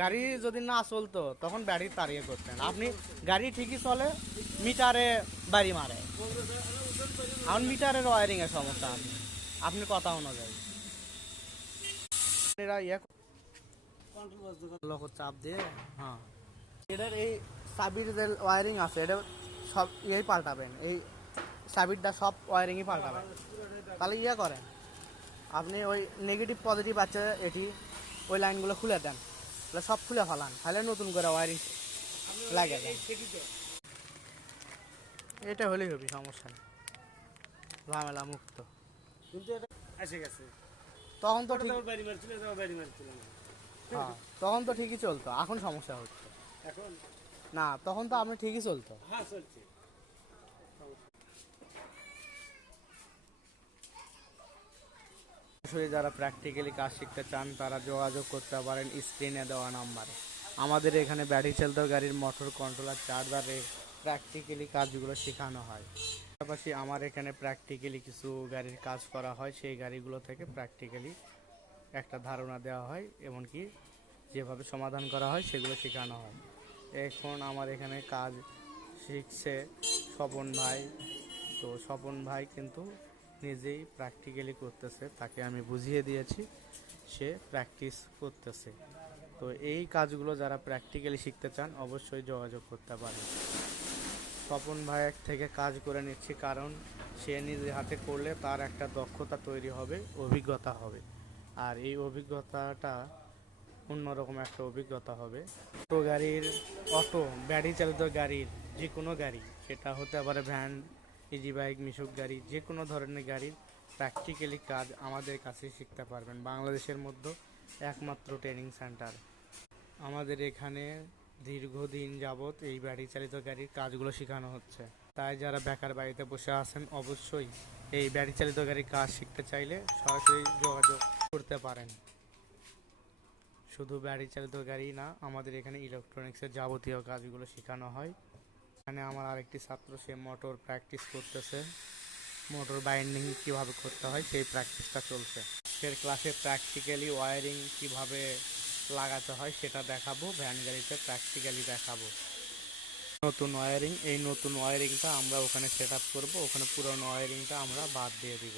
গাড়ি যদি না চলতো তখন ব্যাটারি তাড়িয়ে করতেন। আপনি গাড়ি ঠিকই চলে, মিটারে বাড়ি মারে। এখন মিটারের ওয়ারিং এর সমস্যা আছে আপনার কথা অনুযায়ী। চাপ দিয়ে হ্যাঁ, এটার এই সাবির যে ওয়ারিং আছে এটা সব ইয়েই পাল্টাবেন, এই সাবিরটা সব ওয়ারিংই পাল্টাবেন। তাহলে ইয়ে করেন আপনি ওই নেগেটিভ পজিটিভ আছে এটি, ওই লাইনগুলো খুলে দেন, তাহলে সব খুলে ফেলান, তাহলে নতুন করে ওয়ারিং লাগে দেন। এটা হলেই হবে, সমস্যা নেই, ঝামেলা মুক্ত। তখন তো ঠিক, হ্যাঁ তখন তো ঠিকই চলতো, এখন সমস্যা হচ্ছে। এখন না তখন তো আপনি ঠিকই চলতো। হ্যাঁ চলছে। যারা প্র্যাকটিক্যালি কাজ শিখতে চান তারা যোগাযোগ করতে পারেন স্ক্রিনে দেওয়া নাম্বারে। আমাদের এখানে ব্যাটারি চালিত গাড়ির মোটর কন্ট্রোলার চার্জারে প্র্যাকটিক্যালি কাজগুলো শেখানো হয়। পাশাপাশি আমার এখানে প্র্যাকটিক্যালি কিছু গাড়ির কাজ করা হয়, সেই গাড়িগুলো থেকে প্র্যাকটিক্যালি একটা ধারণা দেওয়া হয়, এমনকি যেভাবে সমাধান করা হয় সেগুলো শেখানো হয়। এখন আমার এখানে কাজ শিখছে স্বপন ভাই। তো স্বপন ভাই কিন্তু নিজেই প্র্যাকটিক্যালি করতেছে, তাকে আমি বুঝিয়ে দিয়েছি, সে প্র্যাকটিস করতেছে। তো এই কাজগুলো যারা প্র্যাকটিক্যালি শিখতে চান অবশ্যই যোগাযোগ করতে পারেন। স্বপন ভাইয়ের থেকে কাজ করে নিচ্ছি, কারণ সে নিজে হাতে করলে তার একটা দক্ষতা তৈরি হবে, অভিজ্ঞতা হবে, আর এই অভিজ্ঞতাটা অন্যরকম একটা অভিজ্ঞতা হবে। অটো গাড়ির, অটো ব্যাটারি চালিত গাড়ির যে কোনো গাড়ি, সেটা হতে পারে ভ্যান, ইজি বাইক, মিশুক গাড়ি, যে কোনো ধরনের গাড়ির প্র্যাকটিক্যালি কাজ আমাদের কাছে শিখতে পারবেন। বাংলাদেশের মধ্যে একমাত্র ট্রেনিং সেন্টার আমাদের এখানে। দীর্ঘদিন যাবৎ এই ব্যাটারি চালিত গাড়ির কাজগুলো শেখানো হচ্ছে। তাই যারা বেকার বাড়িতে বসে আছেন অবশ্যই এই ব্যাটারি চালিত গাড়ির কাজ শিখতে চাইলে সরাসরি যোগাযোগ করতে পারেন। শুধু ব্যাটারি চালিত গাড়ি না, আমাদের এখানে ইলেকট্রনিক্সের যাবতীয় কাজগুলো শেখানো হয়। এখানে আমার আরেকটি ছাত্র, সে মোটর প্র্যাকটিস করতেছে, মোটর বাইন্ডিং কীভাবে করতে হয় সেই প্র্যাকটিসটা চলছে। সে ক্লাসে প্র্যাকটিক্যালি ওয়ারিং কীভাবে লাগাতে হয় সেটা দেখাবো, ভ্যান গাড়িতে প্র্যাকটিক্যালি দেখাবো। নতুন ওয়ারিং, এই নতুন ওয়ারিংটা আমরা ওখানে সেট আপ করবো, ওখানে পুরনো ওয়ারিংটা আমরা বাদ দিয়ে দিব।